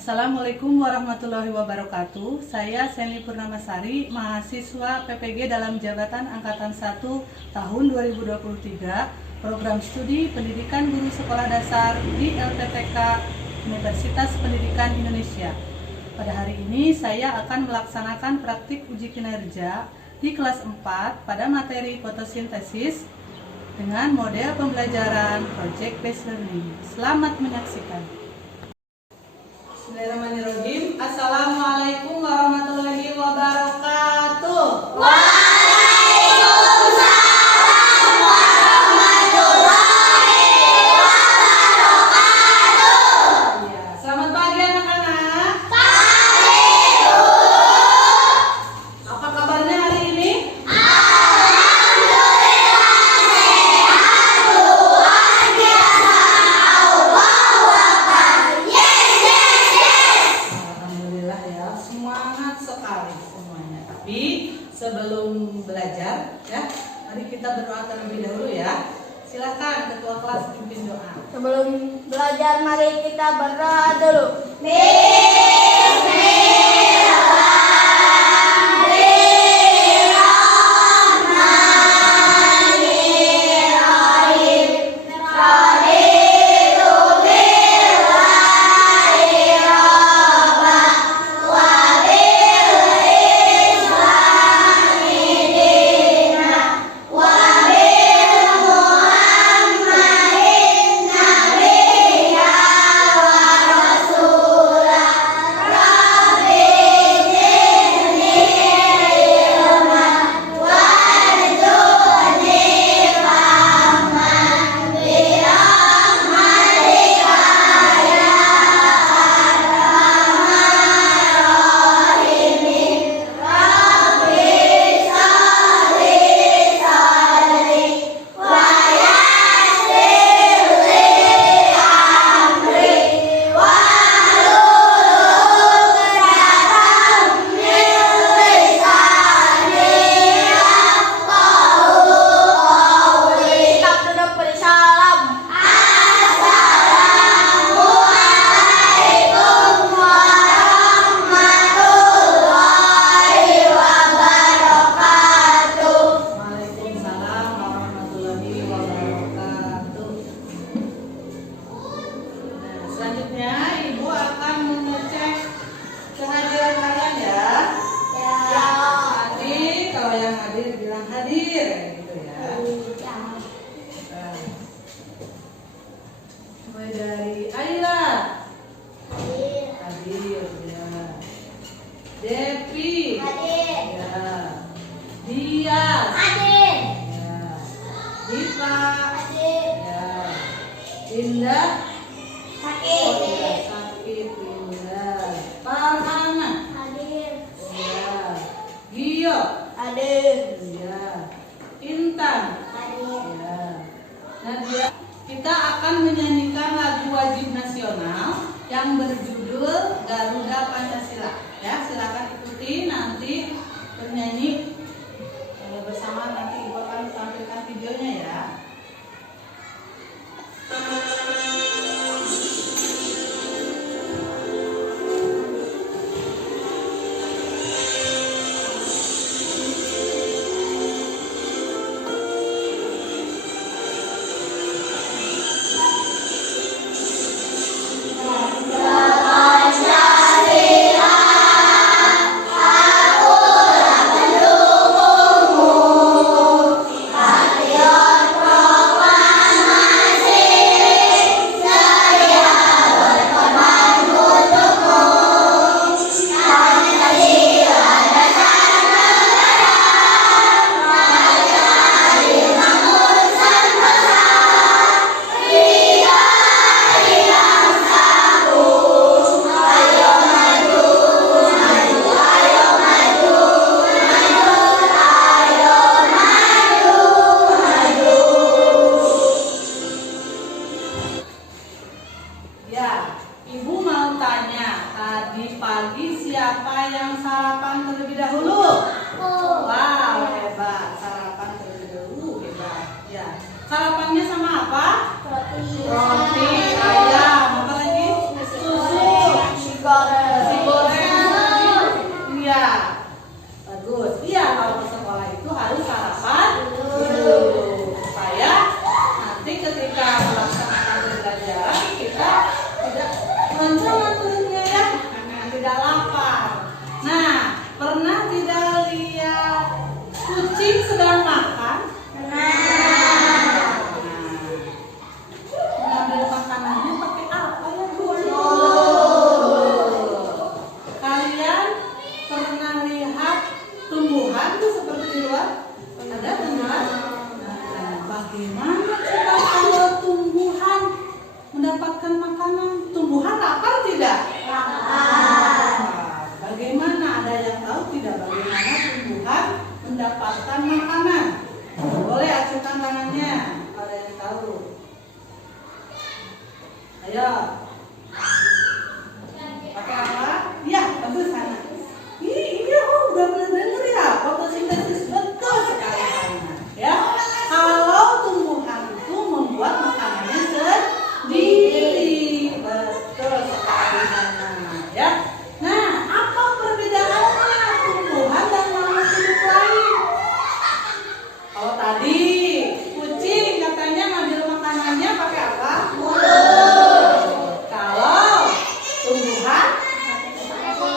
Assalamualaikum warahmatullahi wabarakatuh. Saya Seni Purnamasari, mahasiswa PPG dalam Jabatan Angkatan 1 tahun 2023, Program Studi Pendidikan Guru Sekolah Dasar di LPTK Universitas Pendidikan Indonesia. Pada hari ini saya akan melaksanakan praktik uji kinerja di kelas 4 pada materi fotosintesis dengan model pembelajaran Project Based Learning. Selamat menyaksikan. Bismillahirrahmanirrahim. Assalamualaikum warahmatullahi wabarakatuh. Waalaikumsalam warahmatullahi wabarakatuh. Ya, selamat pagi anak-anak. Pagi Bu. Apa kabarnya hari ini? Alhamdulillah sehat, luar biasa. Allahu Akbar. Yes, yes, yes. Alhamdulillah ya, semangat sekali semuanya. Tapi sebelum belajar ya, mari kita berdoa terlebih dahulu ya. Silakan ketua kelas pimpin doa. Sebelum belajar mari kita berdoa dulu. Waalaikumsalam warahmatullahi wabarakatuh. Nah, selanjutnya Ibu akan mengecek kehadiran kalian ya. Hadir, kalau yang hadir bilang hadir gitu ya. Nah, mulai dari Ayla. Hadir ya. Devi. Ya. Dias. Ya. Diva. Ya. Indah. Ya, sakit Indah. Farhana. Ya. Gio. Ya. Intan. Ya. Nadia. Kita akan menyanyikan lagu wajib nasional yang berjudul Garuda Pancasila. Ya, silakan ikuti nanti penyanyi bersama, nanti Ibu akan tampilkan videonya ya. Ya, Ibu mau tanya, tadi pagi siapa yang sarapan terlebih dahulu? Wow, hebat, sarapan terlebih dahulu, hebat. Ya, sarapannya sama apa? Roti, ayam, apa lagi? Susu, sedang makan? Mengambil makanannya pakai apa ya Bu? Kalian pernah lihat tumbuhan tuh seperti di luar? Ada tumbuhan? Nah, bagaimana kita kalau tumbuhan mendapatkan makanan? Tumbuhan lapar tidak? Lapar. Bagaimana? Ada yang tahu tidak bagaimana tumbuhan mendapatkan makanan? Boleh acungkan tangannya. Ada yang tahu? Ayo. Pakai apa? Ya, bagus sana. Iya, udah pernah dengar ya fotosintesis, betul sekali Hana. Ya, kalau tumbuhan itu membuat makanannya sendiri, betul sekali Hana. Ya, nah apa perbedaannya tumbuhan dan makhluk hidup lain? Kalau tadi kucing katanya ngambil makanannya pakai apa? Kalau tumbuhan,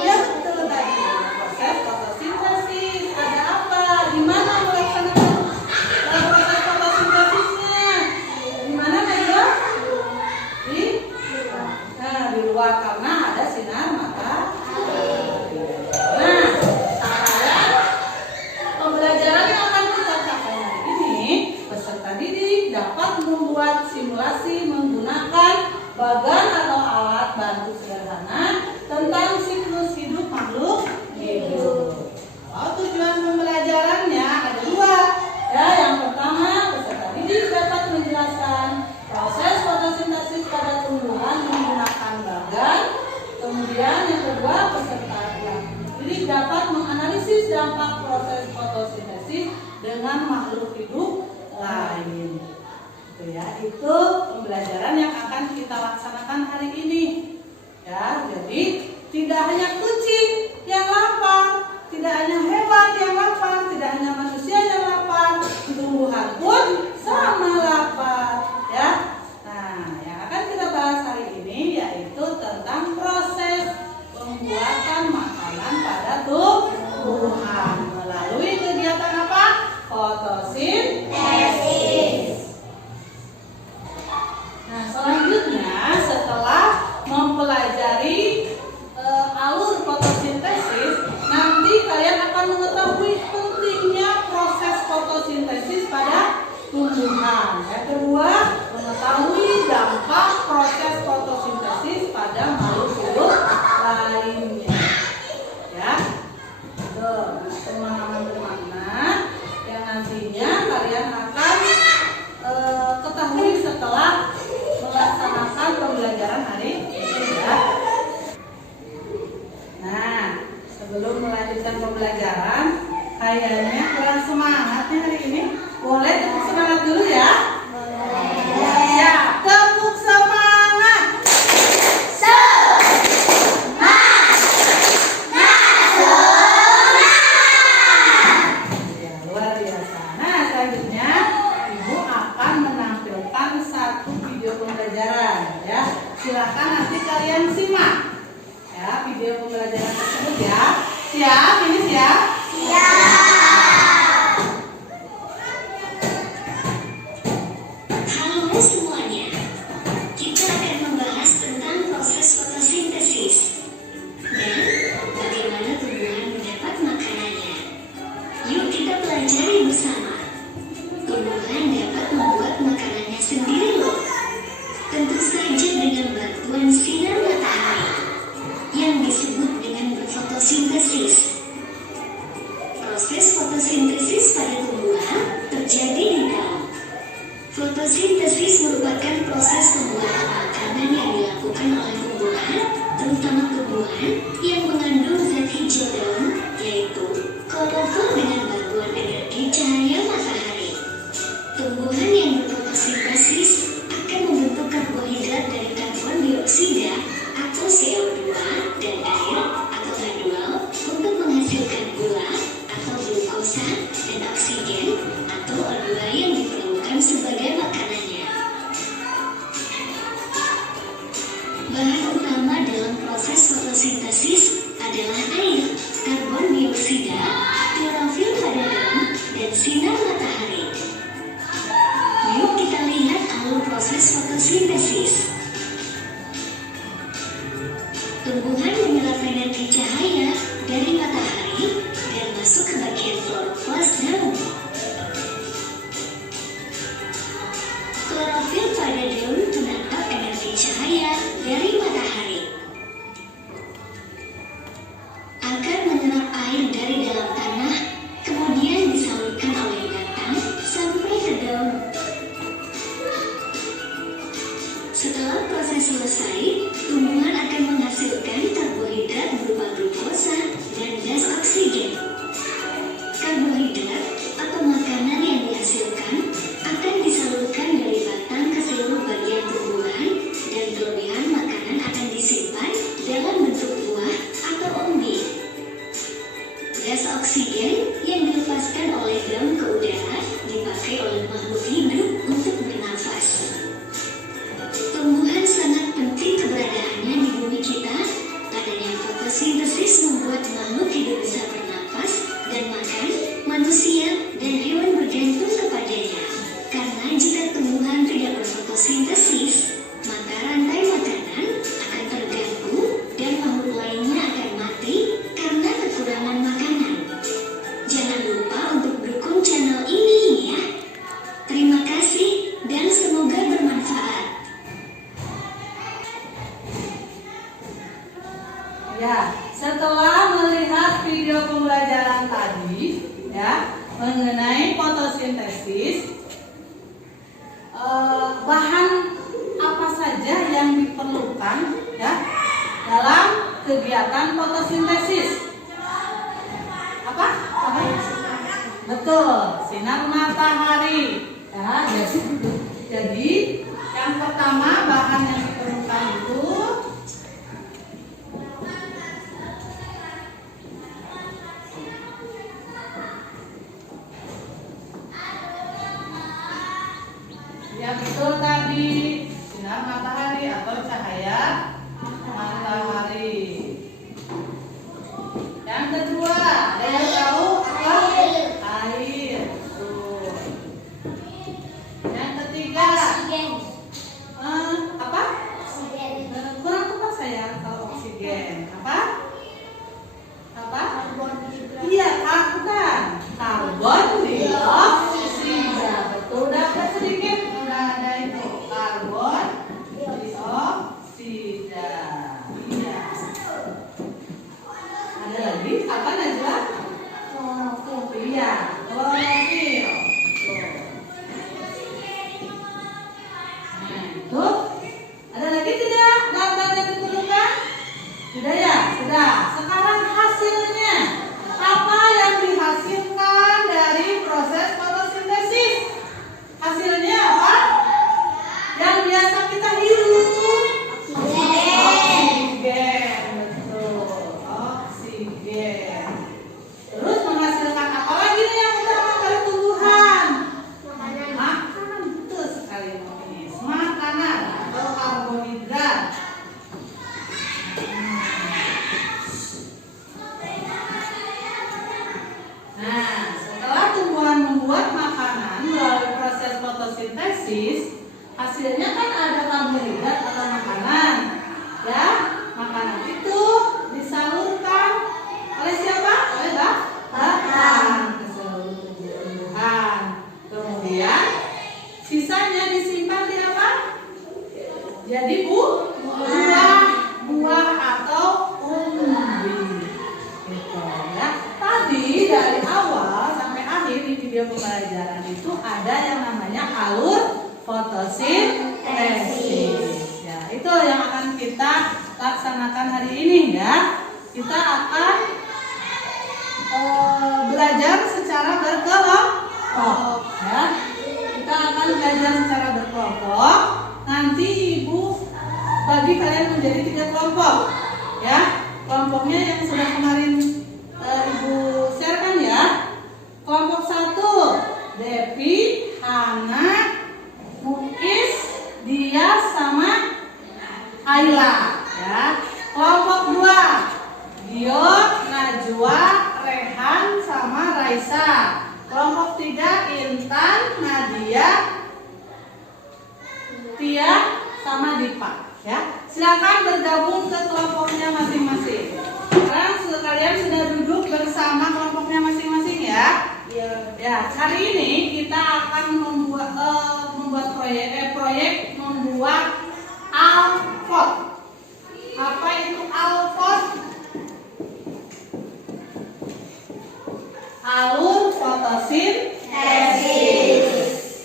ya betul tadi proses fotosintesis. Ada apa? Di mana melaksanakan proses fotosintesisnya? Di mana Mega? Di luar karena ada sinar matahari. Nah, sekarang pembelajaran yang akan kita capai hari ini, peserta didik dapat membuat simulasi menggunakan bagan atau alat bantu sederhana tentang siklus hidup makhluk hidup. Kalau tujuan pembelajarannya ada dua. Ya, yang pertama, peserta didik dapat menjelaskan proses fotosintesis pada tumbuhan menggunakan bagan. Kemudian yang kedua, peserta didik dapat menganalisis dampak proses fotosintesis dengan makhluk hidup lain. Itu pembelajaran yang akan kita laksanakan hari ini. Ya, jadi tidak hanya kucing yang lapar, tidak hanya hewan yang lapar, tidak hanya manusia yang lapar, tumbuhan pun sama lapar. Ya, nah yang akan kita bahas hari ini yaitu tentang proses pembuatan makanan pada tumbuhan melalui kegiatan apa? Fotosintesis. Nah, selanjutnya setelah mempelajari alur fotosintesis, nanti kalian akan mengetahui pentingnya proses fotosintesis pada tumbuhan. Yang kedua, mengetahui dampak proses fotosintesis pada makhluk hidup lainnya. Ya, tuh pemahaman bermakna yang nantinya kalian akan ketahui setelah melaksanakan pembelajaran hari ini ya. Nah, sebelum melanjutkan pembelajaran, kayaknya kurang semangatnya hari ini. Boleh tepuk semangat dulu ya? Ya, tepuk semangat. Ya, luar biasa. Nah, selanjutnya Ibu akan menampilkan satu video pembelajaran ya. Silakan nanti kalian simak ya video pembelajaran tersebut ya. Siap? Ini siap? Halo semuanya, kita akan membahas tentang proses fotosintesis dan bagaimana tumbuhan mendapat makanannya. Yuk kita pelajari bersama. Tumbuhan dapat membuat makanannya sendiri loh. Tentu saja dengan bantuan sinar matahari yang disebut dengan fotosintesis. Proses fotosintesis pada tumbuhan terjadi di dalam. Fotosintesis merupakan proses pembuatan makanan yang dilakukan oleh tumbuhan, terutama tumbuhan yang mengandung zat hijau daun, yaitu klorofil dengan bantuan energi cahaya matahari. Tumbuhan yang berfotosintesis akan membentuk karbohidrat dari karbon dioksida fotosintesis. Tumbuhan menyerap energi cahaya dari matahari dan masuk ke bagian klorofil daun. Klorofil pada daun menangkap energi cahaya dari matahari. Akan menyerap air dari dalam tanah, kemudian disalurkan oleh batang sampai ke daun. Setelah proses selesai, tumbuhan akan menghasilkan karbohidrat berupa glukosa dan gas oksigen. Karbohidrat atau makanan yang dihasilkan akan disalurkan dari batang ke seluruh bagian tumbuhan, dan kelebihan makanan akan disimpan dalam bentuk buah atau umbi. Gas oksigen yang dilepaskan oleh daun ke udara dipakai oleh makhluk hidup untuk bernafas. Tumbuhan sangat penting keberadaannya di bumi kita. Adanya fotosintesis membuat makhluk hidup bisa bernafas dan makan. Manusia dan hewan bergantung kepadanya. Karena jika tumbuhan tidak berfotosintesis, maka rantai makanan akan terganggu dan makhluk lainnya akan mati karena kekurangan makanan. Jangan lupa untuk dukung channel ini ya. Terima kasih dan semoga bermanfaat. Ya, setelah melihat video pembelajaran tadi ya mengenai fotosintesis, bahan apa saja yang diperlukan ya dalam kegiatan fotosintesis? Apa? Betul, sinar matahari. Ya, jadi yang pertama bahan yang diperlukan itu ya betul tadi, sinar matahari atau cahaya matahari. Yang kedua, ada yang tahu apa? Air. Betul. Yang ketiga, apa? Kurang tepat saya kalau oksigen. Apa? Apa? Iya, bukan. Karbon dioksida. Betul, dapat sedikit. Ada itu karbon dioksida. Iya. Ada lagi apa Najwa? Iya, klorofil. Nah, itu. Ada lagi tidak bahan yang diperlukan? Sudah ya, sudah. Sekarang hasilnya. Apa yang dihasilkan dari proses fotosintesis? Hasilnya apa? Yang biasa kita hirup. Oksigen, betul. Oksigen. Terus menghasilkan apa lagi nih yang utama dari tumbuhan? Makanan, betul sekali ini. Makanan atau karbohidrat. Nah, setelah tumbuhan membuat makanan melalui proses fotosintesis, hasilnya kan ada karbohidrat atau makanan. Ya, makanan itu disalurkan oleh siapa? Oleh batang ke seluruh tumbuhan. Kemudian sisanya disimpan di apa? Jadi buah atau umbi. Gitu ya. Tadi dari awal sampai akhir di video pembelajaran itu ada yang namanya alur fotosintesis. Ya, itu yang akan kita laksanakan hari ini ya. Kita akan belajar secara berkelompok ya. Kita akan belajar secara berkelompok. Nanti ibu bagi kalian menjadi 3 kelompok ya. Kelompoknya yang sudah kemarin ibu sharekan ya. Kelompok 1 Devi, Hana, Mukis, Dia sama Ayla ya. Kelompok 2 Dio, Najwa, Rehan sama Raisa. Kelompok 3 Intan, Nadia, Tia sama Dipa ya. Silakan bergabung ke kelompoknya masing-masing. Sekarang kalian sudah duduk bersama kelompoknya masing-masing ya. Ya, hari ini kita akan membuat proyek membuat alfot. Apa itu alfot? Alur fotosintesis.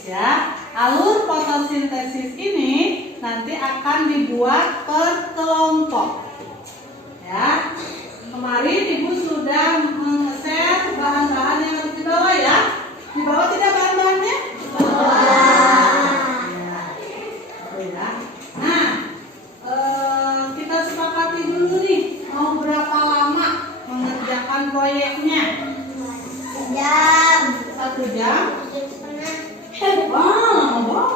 Ya, alur fotosintesis ini nanti akan dibuat per kelompok. Ya, kemarin Ibu sudah men-share bahan-bahan yang harus dibawa ya. Dibawa tidak bahan-bahannya? Ya. Nah, kita sepakati dulu nih mau berapa lama mengerjakan proyeknya. 1 jam. Wow,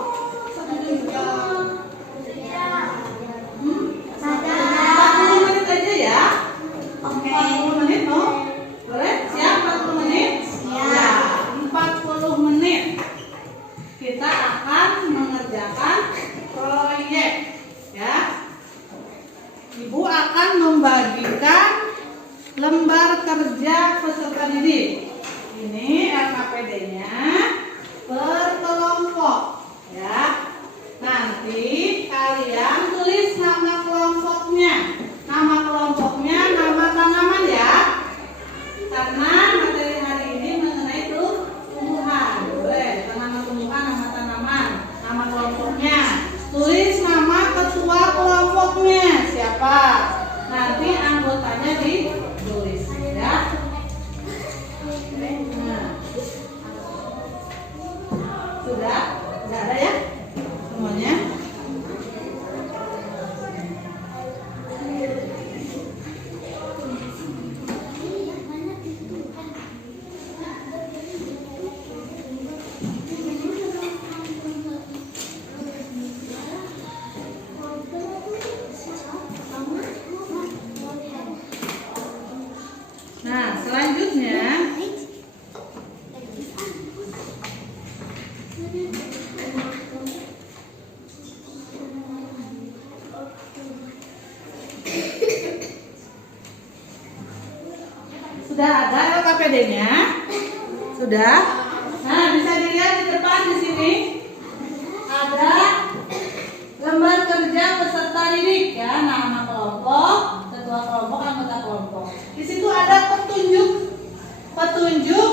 1 jam. 40 menit aja ya. 40 menit mau? Boleh? Siap 40 menit? Ya, 40 menit. Kita akan mengerjakan proyek ya. Ibu akan membagikan lembar kerja peserta didik. Ini LKPD-nya per kelompok ya. Nanti kalian tulis nama kelompoknya. Nama kelompoknya nama tanaman ya. Karena materi hari ini mengenai tumbuhan. Boleh, nama tumbuhan, nama tanaman, nama kelompoknya. Tulis nama ketua kelompoknya siapa. Nanti anggotanya ditulis ya. Sudah ada ya semuanya. Nah, selanjutnya sudah ada LKPD-nya? Sudah? Nah, bisa dilihat di depan di sini ada lembar kerja peserta didik ya, nama kelompok, ketua kelompok, anggota kelompok. Di situ ada petunjuk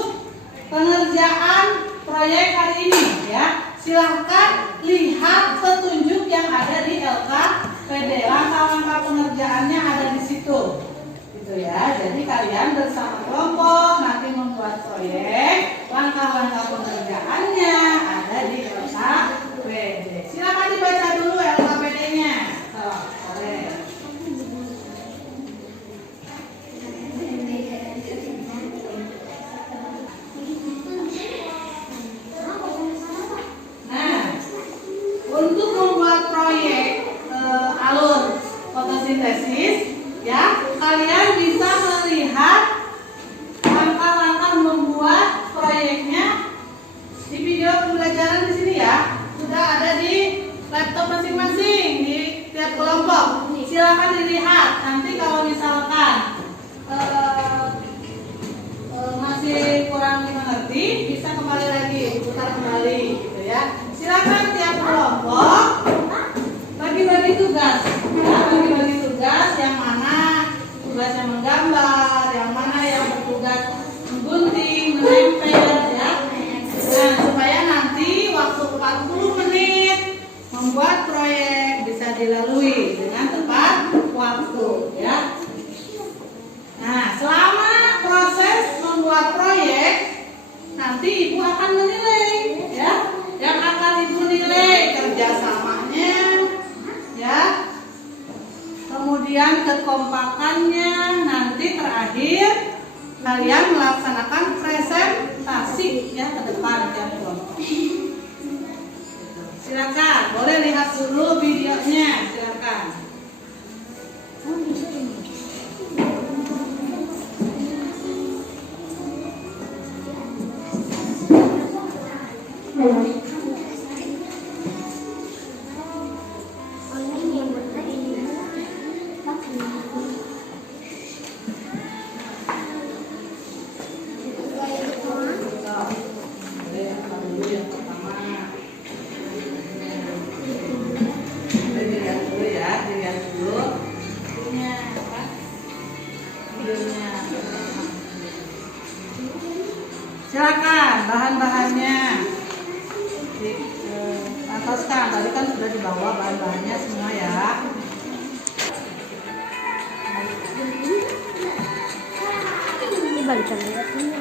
pengerjaan proyek hari ini ya. Silahkan lihat petunjuk yang ada di LKPD. Langkah-langkah pengerjaannya ada di situ. Gitu ya. Jadi kalian bersama kelompok nanti membuat proyek. Langkah-langkah pengerjaannya ada di LKPD. Silakan dibaca dulu LKPD-nya. Boleh. Untuk membuat proyek alur fotosintesis ya, kalian bisa melihat langkah-langkah membuat proyeknya di video pembelajaran di sini ya. Sudah ada di laptop masing-masing di tiap kelompok. Silakan dilihat. Nanti kalau misalkan masih kurang dimengerti, bisa kembali lagi, putar kembali gitu ya. Silakan tiap kelompok bagi-bagi tugas. Ya, bagi-bagi tugas yang mana tugas yang menggambar, yang mana yang bertugas menggunting, menempel ya. Nah, supaya nanti waktu 40 menit membuat proyek bisa dilalui dengan tepat waktu ya. Nah, selama proses membuat proyek nanti Ibu akan menilai ya. Yang akan Ibu nilai kerjasamanya ya, kemudian kekompakannya. Nanti terakhir kalian melaksanakan presentasi ya ke depan tiap kelompok. Silakan, boleh lihat dulu videonya, silakan. Silakan bahan-bahannya diataskan. Tadi kan sudah dibawa bahan-bahannya semua ya. Ini balikan lihat ini.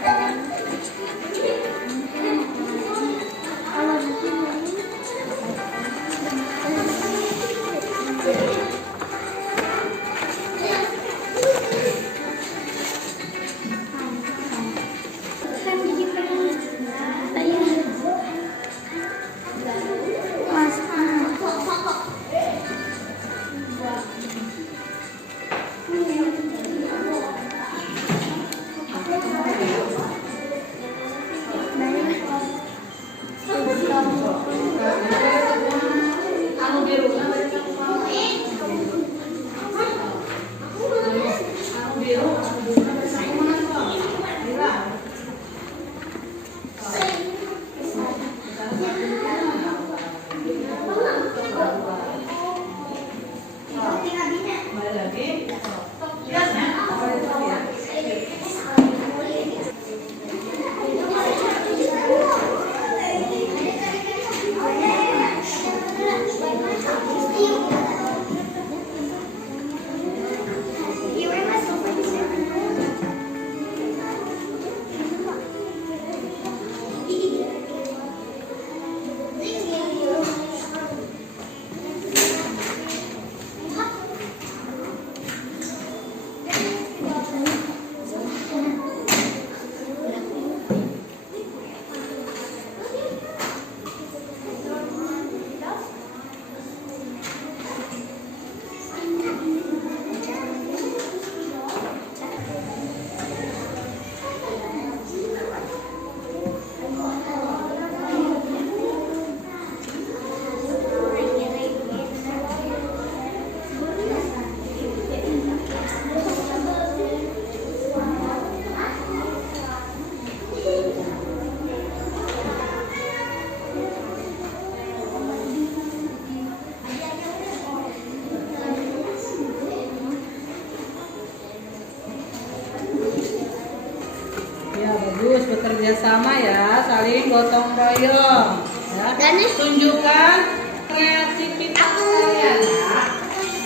Ya bagus, bekerja sama ya, saling gotong royong. Ya. Tunjukkan kreativitas kalian ya.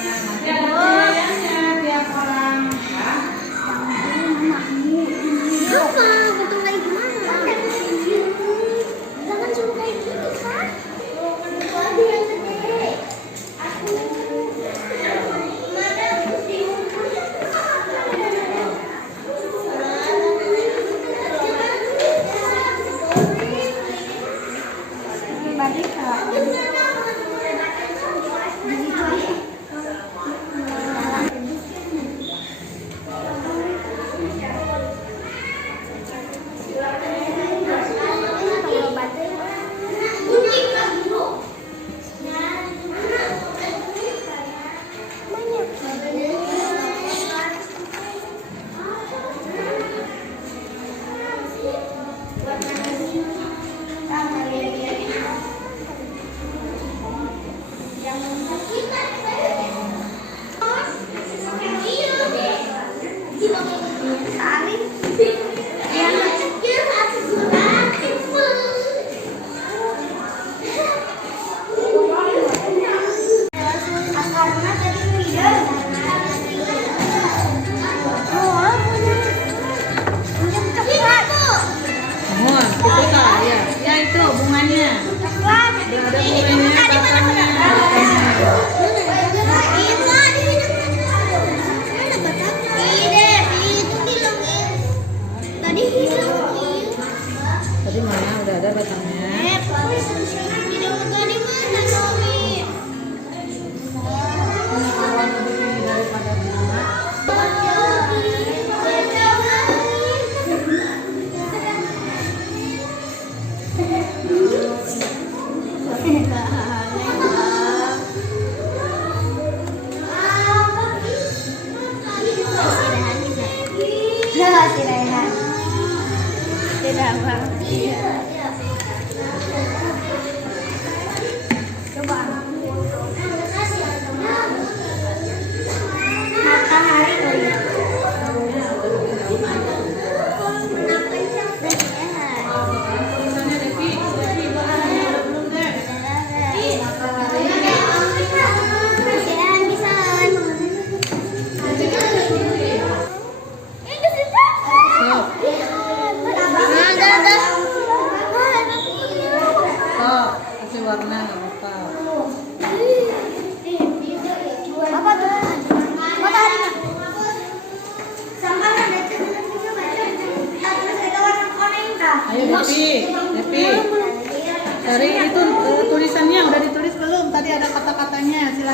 Nah, nanti ada penilaiannya tiap orang ya. Apa? Betul kayak gimana? Jangan suruh kayak gini kan? Aduh yang gede. Balik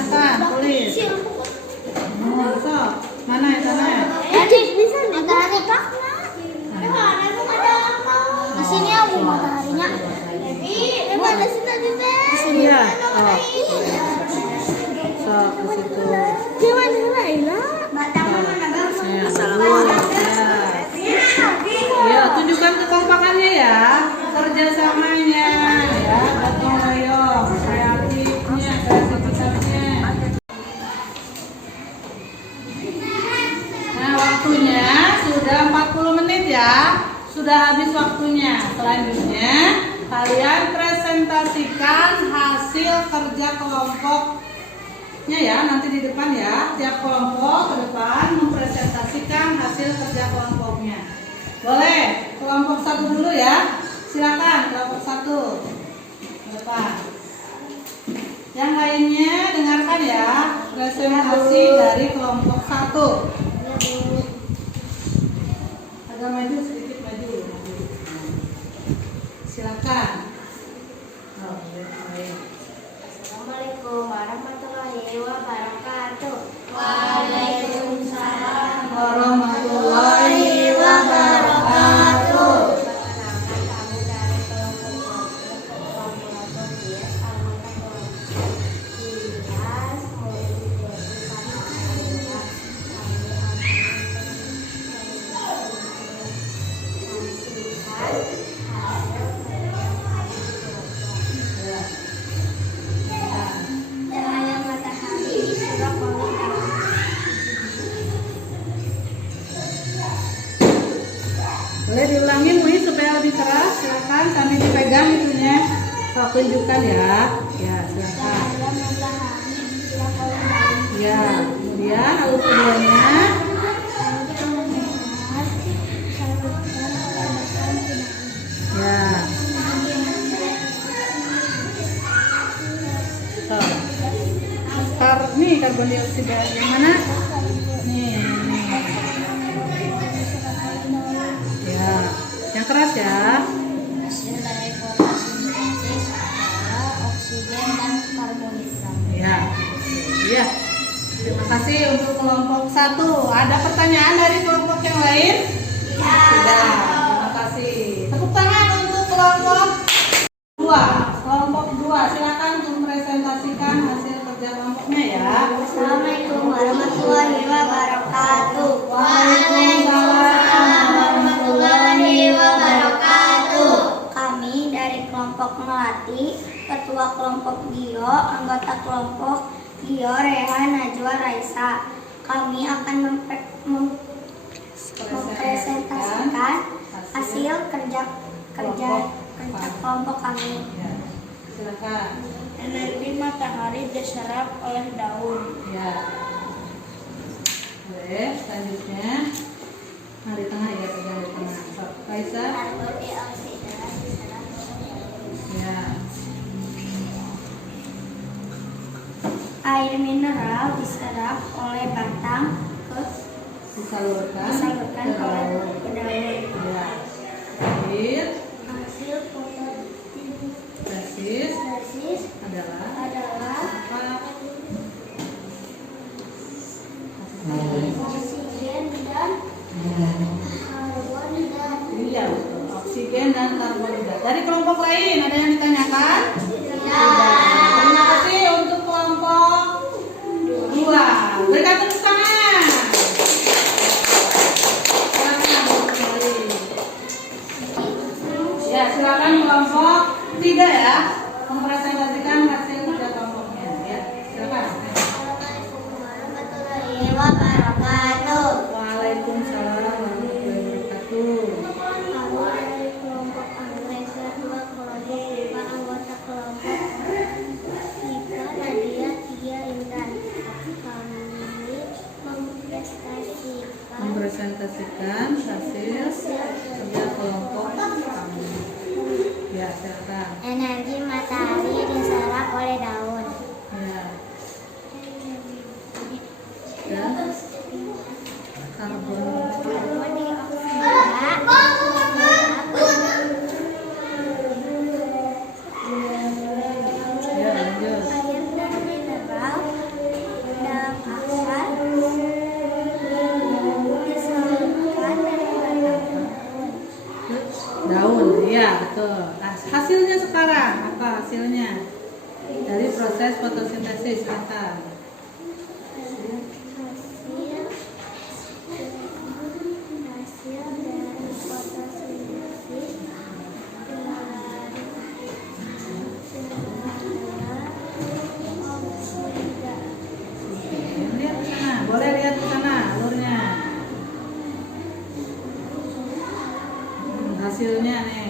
silakan tulis. Sok. Mana ya sana? Bisa matahari Pak. Di sini aku mataharinya. Jadi, mana sih tadi teh? Di sini ya. Oh. Sok ke situ. Gimana Laila? Ya, tunjukkan kekompakannya ya, kerjasamanya ya, gotong royong, kreativitasnya. Nah, waktunya sudah 40 menit ya, sudah habis waktunya. Selanjutnya, kalian presentasikan hasil kerja kelompoknya ya, nanti di depan ya, tiap kelompok ke depan mempresentasikan hasil kerja kelompoknya. Boleh, kelompok 1 dulu ya. Silakan kelompok 1 ke depan. Yang lainnya dengarkan ya, presentasi dari kelompok 1. Agak maju sedikit maju. Silakan. Assalamualaikum warahmatullahi wabarakatuh. Waalaikumsalam warahmatullahi wabarakatuh. Cahaya matahari di surga Boleh diulangi Mui supaya lebih keras. Silakan sambil dipegang itunya. Sok tunjukkan ya. Ya, silakan. Ya, kemudian lalu keduanya. Ya. Nih karbon dioksida yang mana? Nih. Ya, yang keras ya. Hasil dari fotosintesis adalah oksigen dan karbonhidrat. Ya. Iya. Terima kasih untuk kelompok 1. Ada pertanyaan dari kelompok yang lain? Tidak. Terima kasih. Tepuk tangan untuk kelompok 2. Kelompok 2 silakan mempresentasikan hasil kerja kelompoknya ya. Assalamualaikum warahmatullahi wabarakatuh. Waalaikumsalam warahmatullahi wabarakatuh. Kami dari kelompok Melati, ketua kelompok Gio, anggota kelompok Gio, Rehan, Najwa, Raisa. Kami akan mempresentasikan hasil kerja kelompok kami. Ya. Silakan. Energi matahari diserap oleh daun. Ya. Boleh, selanjutnya. Nah, di tengah ya, pegang di tengah. Sok, Raisa. Karbon dioksida diserap oleh daun. Ya. Air mineral diserap oleh batang Disalurkan disalurkan ke oleh daun. ke daun. Ya. Terakhir, Hasil fotosintesis adalah adalah apa? oksigen dan karbonhidrat. Iya, betul. Oksigen dan karbonhidrat. Dari kelompok lain ada yang ditanyakan? Ya. Terima kasih untuk kelompok 2. Berikan tepuk tangan. Silakan kembali. Ya, silakan kelompok 3 ya, mempresentasikan hasil kerja kelompoknya. Ya, silakan. Assalamualaikum warahmatullahi wabarakatuh. Waalaikumsalam warahmatullahi wabarakatuh. Kami dari kelompok Anggrek ketua kelompok IPA, anggota kelompok IPA Nadia Tia Intan. Kami Mempresentasikan hasil kerja kelompok kami. Ya, silakan. Energi matahari diserap oleh daun. Ya. Dan karbon. Karbon dioksida Ya, lanjut. air dan mineral apa hasilnya dari proses fotosintesis? Silakan. Hasil dari fotosintesis Lihat ke sana, boleh lihat ke sana alurnya. Hasilnya nih.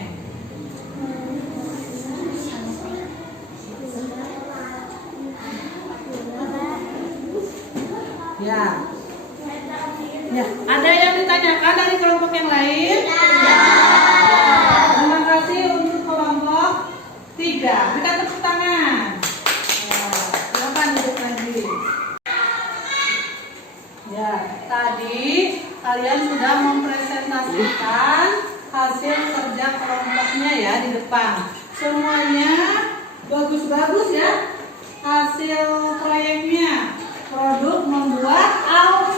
Ya. Ya, ada yang ditanyakan dari kelompok yang lain? Ya. Terima kasih untuk kelompok 3. Berikan tepuk tangan. Ya, silakan duduk lagi. Ya, tadi kalian sudah mempresentasikan hasil kerja kelompoknya ya di depan. Semuanya bagus-bagus ya hasil proyeknya. Produk membuat alur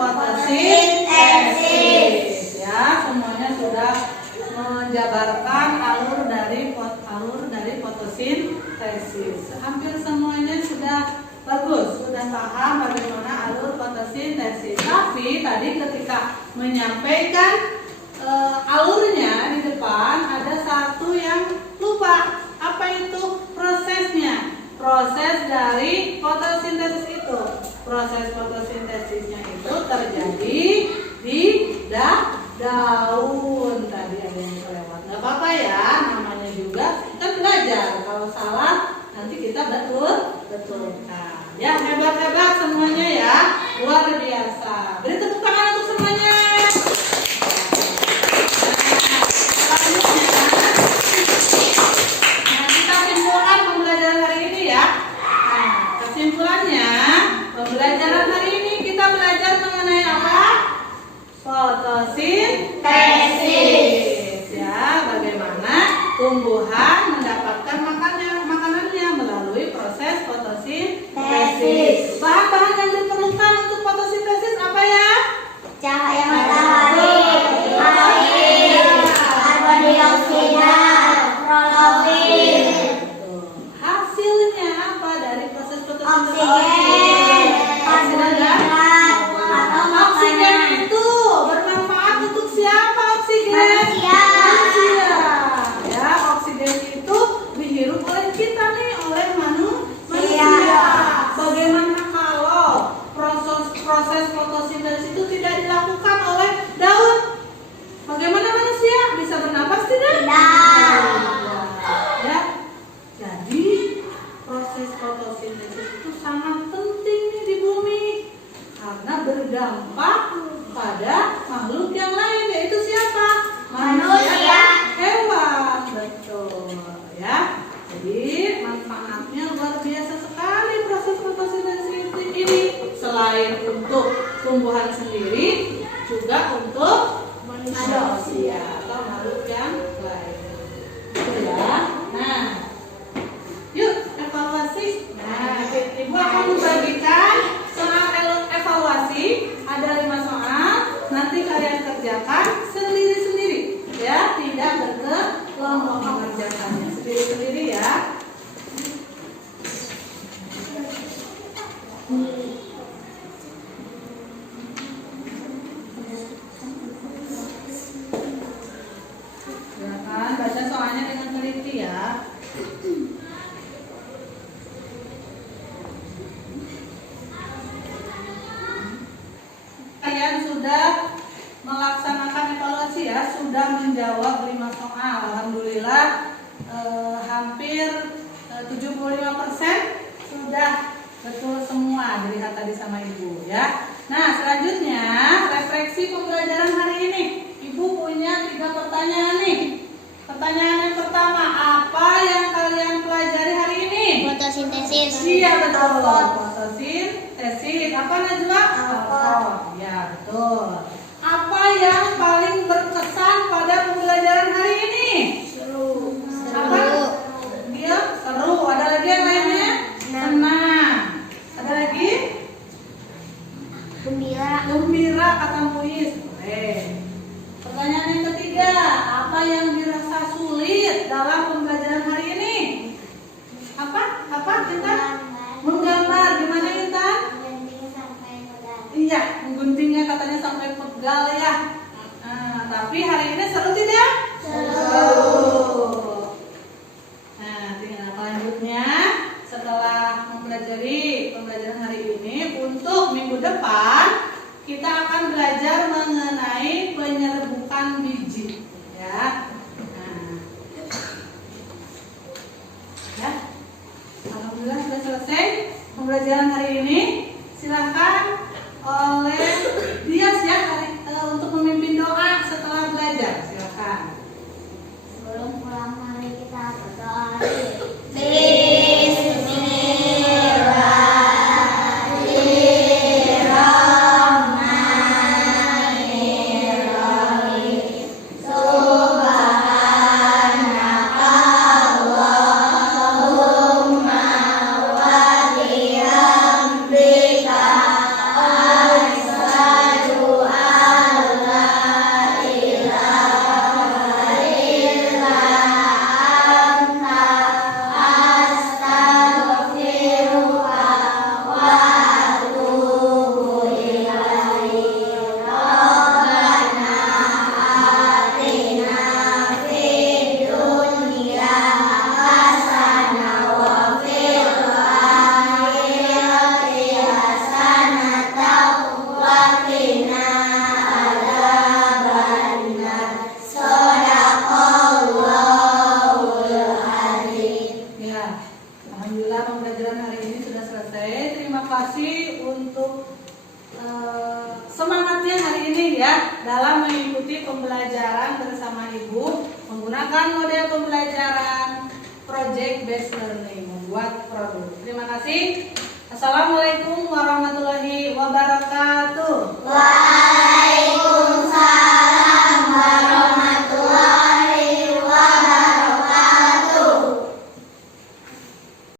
fotosintesis. Ya, semuanya sudah menjabarkan alur dari fotosintesis. Hampir semuanya sudah bagus, sudah paham bagaimana alur fotosintesis. Tapi tadi ketika menyampaikan alurnya di depan ada satu yang lupa. Apa itu prosesnya? Proses dari fotosintesis itu. Proses fotosintesisnya itu terjadi di daun. Tadi ada yang kelewat. Gak apa-apa ya, namanya juga kan belajar. Kalau salah nanti kita betulkan. Ya, hebat-hebat semuanya ya. Luar biasa. Beri tepuk tangan untuk semuanya. Nah, kita simpulkan pembelajaran hari ini ya. Nah, kesimpulannya, pembelajaran hari ini kita belajar mengenai apa? Fotosintesis. Ya, bagaimana tumbuhan mendapatkan makanannya melalui proses fotosintesis. Bahan-bahan yang diperlukan untuk fotosintesis apa ya? cahaya matahari, air, karbon dioksida, klorofil, Hasilnya apa dari proses fotosintesis? oksigen, karbohidrat, atau Oksigen makanan. itu bermanfaat untuk siapa oksigen? Manusia. Manusia. Ya, oksigen itu dihirup oleh kita nih, oleh manusia. Bagaimana kalau proses fotosintesis itu tidak dilakukan oleh daun? Bagaimana manusia bisa bernapas tidak? Tidak. Ya. Jadi proses fotosintesis itu sangat penting nih di bumi karena berdampak pada makhluk yang lain, yaitu siapa? Manusia. dan hewan. Betul ya. Jadi manfaatnya luar biasa sekali proses fotosintesis ini. Selain untuk tumbuhan sendiri, juga untuk manusia atau makhluk yang lain. Gitu ya. Nah, yuk evaluasi. Nah, Ibu akan membagikan soal evaluasi. Ada 5 soal. Nanti kalian kerjakan sendiri-sendiri, ya, tidak berkelompok mengerjakannya sendiri-sendiri ya. Silakan baca soalnya dengan teliti ya. Kalian sudah melaksanakan evaluasi ya, sudah menjawab 5 soal. Alhamdulillah hampir 75% sudah betul semua dilihat tadi sama Ibu ya. Nah, selanjutnya refleksi pembelajaran hari ini. Ibu punya 3 pertanyaan nih. Pertanyaan yang pertama, apa yang kalian pelajari hari ini? Fotosintesis. Iya betul. Fotosintesis. Apa Najwa? Ya betul. Apa yang paling berkesan pada pembelajaran hari ini? Seru. Apa? Dia seru. Ada lagi yang lainnya? Senang. Ada lagi? Gembira. Gembira kata Muiz. Pertanyaan yang ketiga, apa yang dirasa sulit dalam pembelajaran Intan? Menggambar. Gimana Intan? Iya, mengguntingnya katanya sampai pegal ya. Tapi hari ini seru tidak? Seru. Nah, tinggal selanjutnya setelah mempelajari pembelajaran hari ini, untuk minggu depan kita akan belajar mengenai penyerbukan biji, ya. Nah, ya. Alhamdulillah sudah selesai pembelajaran hari ini. Silakan oleh Dias ya untuk memimpin doa setelah belajar. Silakan. Sebelum pulang mari kita berdoa. Alhamdulillah pembelajaran hari ini sudah selesai. Terima kasih untuk semangatnya hari ini ya dalam mengikuti pembelajaran bersama Ibu menggunakan model pembelajaran project based learning, membuat produk. Terima kasih. Assalamualaikum warahmatullahi wabarakatuh.